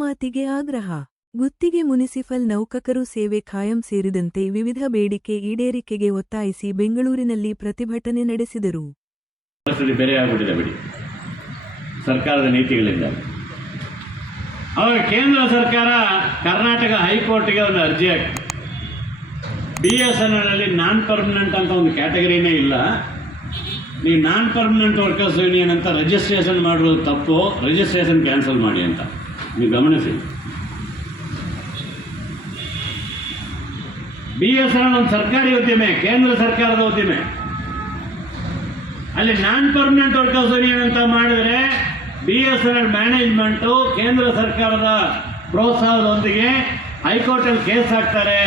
ಮಾತಿಗೆ ಆಗ್ರಹ. ಗುತ್ತಿಗೆ ಮುನಿಸಿಪಲ್ ನೌಕಕರು ಸೇವೆ ಖಾಯಂ ಸೇರಿದಂತೆ ವಿವಿಧ ಬೇಡಿಕೆ ಈಡೇರಿಕೆಗೆ ಒತ್ತಾಯಿಸಿ ಬೆಂಗಳೂರಿನಲ್ಲಿ ಪ್ರತಿಭಟನೆ ನಡೆಸಿದರು. ಪರಿಸ್ಥಿತಿ ಬೇರೆ ಆಗಿಬಿಟ್ಟಿದೆ ಬಿಡಿ, ಸರ್ಕಾರದ ನೀತಿಗಳಿಂದ. ಅವಾಗ ಕೇಂದ್ರ ಸರ್ಕಾರ ಕರ್ನಾಟಕ ಹೈಕೋರ್ಟ್ಗೆ ಒಂದು ಅರ್ಜಿ ಹಾಕಿ, BSNL ನಾನ್ ಪರ್ಮನೆಂಟ್ ಅಂತ ಒಂದು ಕ್ಯಾಟಗರಿನೇ ಇಲ್ಲ, ನೀವು ನಾನ್ ಪರ್ಮನೆಂಟ್ ವರ್ಕರ್ಸ್ ಯೂನಿಯನ್ ಅಂತ ರಿಜಿಸ್ಟ್ರೇಷನ್ ಮಾಡೋದು ತಪ್ಪು, ರಿಜಿಸ್ಟ್ರೇಷನ್ ಕ್ಯಾನ್ಸಲ್ ಮಾಡಿ ಅಂತ. ನೀವು ಗಮನಿಸಿ, BSNL ಒಂದು ಸರ್ಕಾರಿ ಉದ್ದಿಮೆ, ಕೇಂದ್ರ ಸರ್ಕಾರದ ಉದ್ದಿಮೆ. ಅಲ್ಲಿ ನಾನ್ ಪರ್ಮನೆಂಟ್ ವರ್ಕರ್ಸ್ ಯೂನಿಯನ್ ಅಂತ ಮಾಡಿದ್ರೆ BSNL ಮ್ಯಾನೇಜ್ಮೆಂಟು ಕೇಂದ್ರ ಸರ್ಕಾರದ ಪ್ರೋತ್ಸಾಹದೊಂದಿಗೆ ಹೈಕೋರ್ಟಲ್ಲಿ ಕೇಸ್ ಹಾಕ್ತಾರೆ.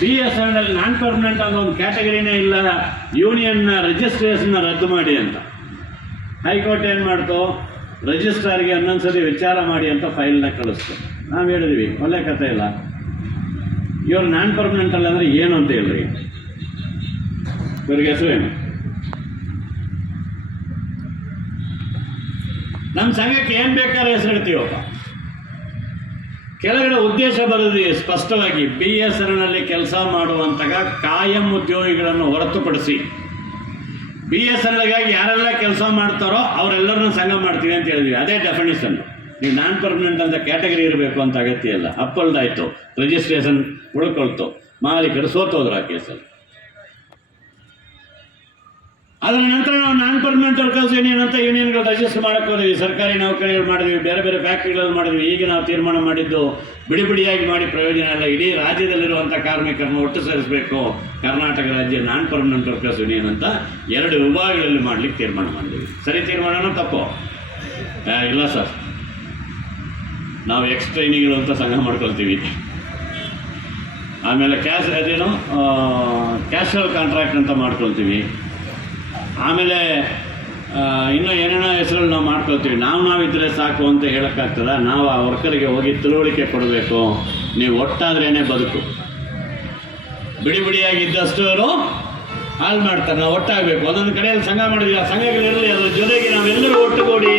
BSNL ನಾನ್ ಪರ್ಮನೆಂಟ್ ಅನ್ನೋ ಒಂದು ಕ್ಯಾಟಗರಿನೇ ಇಲ್ಲ, ಯೂನಿಯನ್ನ ರಿಜಿಸ್ಟ್ರೇಷನ್ನ ರದ್ದು ಮಾಡಿ ಅಂತ. ಹೈಕೋರ್ಟ್ ಏನು ಮಾಡ್ತು, ರಿಜಿಸ್ಟ್ರಾರ್ಗೆ ಹನ್ನೊಂದು ಸತಿ ವಿಚಾರ ಮಾಡಿ ಅಂತ ಫೈಲ್ನ ಕಳಿಸ್ತು. ನಾವು ಹೇಳಿದ್ವಿ ಒಳ್ಳೆ ಕಥೆ ಇಲ್ಲ, ಇವ್ರು ನಾನ್ ಪರ್ಮನೆಂಟ್ ಅಲ್ಲ ಅಂದರೆ ಏನು ಅಂತ ಹೇಳ್ರಿ, ಇವ್ರಿಗೆ ಹೆಸರೇನು? ನಮ್ಮ ಸಂಘಕ್ಕೆ ಏನು ಬೇಕಾದ್ರೆ ಹೆಸರಿಡ್ತೀವಪ್ಪ. ಕೆಳಗಡೆ ಉದ್ದೇಶ ಬರೋದು ಸ್ಪಷ್ಟವಾಗಿ, BSNL ಕೆಲಸ ಮಾಡುವಂತಹ ಕಾಯಂ ಉದ್ಯೋಗಿಗಳನ್ನು ಹೊರತುಪಡಿಸಿ BSNLಗಾಗಿ ಯಾರೆಲ್ಲ ಕೆಲಸ ಮಾಡ್ತಾರೋ ಅವರೆಲ್ಲರನ್ನೂ ಸಂಘ ಮಾಡ್ತೀವಿ ಅಂತ ಹೇಳಿದ್ವಿ. ಅದೇ ಡೆಫಿನಿಷನ್. ನೀವು ನಾನ್ ಪರ್ಮನೆಂಟ್ ಅಂತ ಕ್ಯಾಟಗರಿ ಇರಬೇಕು ಅಂತ ಅಗತ್ಯ ಇಲ್ಲ. ಅಪ್ಪಲ್ದಾಯಿತು, ರಿಜಿಸ್ಟ್ರೇಷನ್ ಉಳ್ಕೊಳ್ತು, ಮಾಲೀಕರು ಸೋತೋದ್ರು ಆ ಕೇಸಲ್ಲಿ. ಅದರ ನಂತರ ನಾವು ನಾನ್ ಪರ್ಮನೆಂಟ್ ವರ್ಕರ್ಸ್ ಯೂನಿಯನ್ ಅಂತ ಯೂನಿಯನ್ಗಳು ರಿಜಿಸ್ಟರ್ ಮಾಡಕ್ಕೆ ಹೋದ್ವಿ. ಸರ್ಕಾರಿ ನೌಕರಿಗಳು ಮಾಡಿದ್ವಿ, ಬೇರೆ ಬೇರೆ ಫ್ಯಾಕ್ಟ್ರಿಗಳಲ್ಲಿ ಮಾಡಿದ್ವಿ. ಈಗ ನಾವು ತೀರ್ಮಾನ ಮಾಡಿದ್ದು ಬಿಡಿ ಬಿಡಿಯಾಗಿ ಮಾಡಿ ಪ್ರಯೋಜನ ಇಲ್ಲ, ಇಡೀ ರಾಜ್ಯದಲ್ಲಿರುವಂಥ ಕಾರ್ಮಿಕರನ್ನು ಒಟ್ಟು ಸೇರಿಸಬೇಕು. ಕರ್ನಾಟಕ ರಾಜ್ಯ ನಾನ್ ಪರ್ಮನೆಂಟ್ ವರ್ಕರ್ಸ್ ಯೂನಿಯನ್ ಅಂತ 2 ವಿಭಾಗಗಳಲ್ಲಿ ಮಾಡಲಿಕ್ಕೆ ತೀರ್ಮಾನ ಮಾಡಿದ್ವಿ. ಸರಿ ತೀರ್ಮಾನನೂ ತಪ್ಪು? ಇಲ್ಲ ಸರ್, ನಾವು ಟ್ರೈನಿಗಳು ಅಂತ ಸಂಘ ಮಾಡ್ಕೊಳ್ತೀವಿ. ಆಮೇಲೆ ಕ್ಯಾಶುವಲ್ ಕಾಂಟ್ರಾಕ್ಟ್ ಅಂತ ಮಾಡ್ಕೊಳ್ತೀವಿ. ಆಮೇಲೆ ಇನ್ನೂ ಏನೇನೋ ಹೆಸರಲ್ಲಿ ನಾವು ಮಾಡ್ಕೊಳ್ತೀವಿ. ನಾವಿದ್ದರೆ ಸಾಕು ಅಂತ ಹೇಳೋಕ್ಕಾಗ್ತದ? ನಾವು ಆ ವರ್ಕರಿಗೆ ಹೋಗಿ ತಿಳುವಳಿಕೆ ಕೊಡಬೇಕು. ನೀವು ಒಟ್ಟಾದ್ರೇ ಬದುಕು. ಬಿಡಿ ಬಿಡಿಯಾಗಿದ್ದಷ್ಟು ಅವರು ಹಾಳು ಮಾಡ್ತಾರೆ. ನಾವು ಒಟ್ಟಾಗಬೇಕು. ಒಂದೊಂದು ಕಡೆಯಲ್ಲಿ ಸಂಘ ಮಾಡಿದ್ವಿ, ಆ ಸಂಘಗಳಿರಲಿ, ಅದ್ರ ಜೊತೆಗೆ ನಾವೆಲ್ಲರೂ ಒಟ್ಟುಗೂಡಿ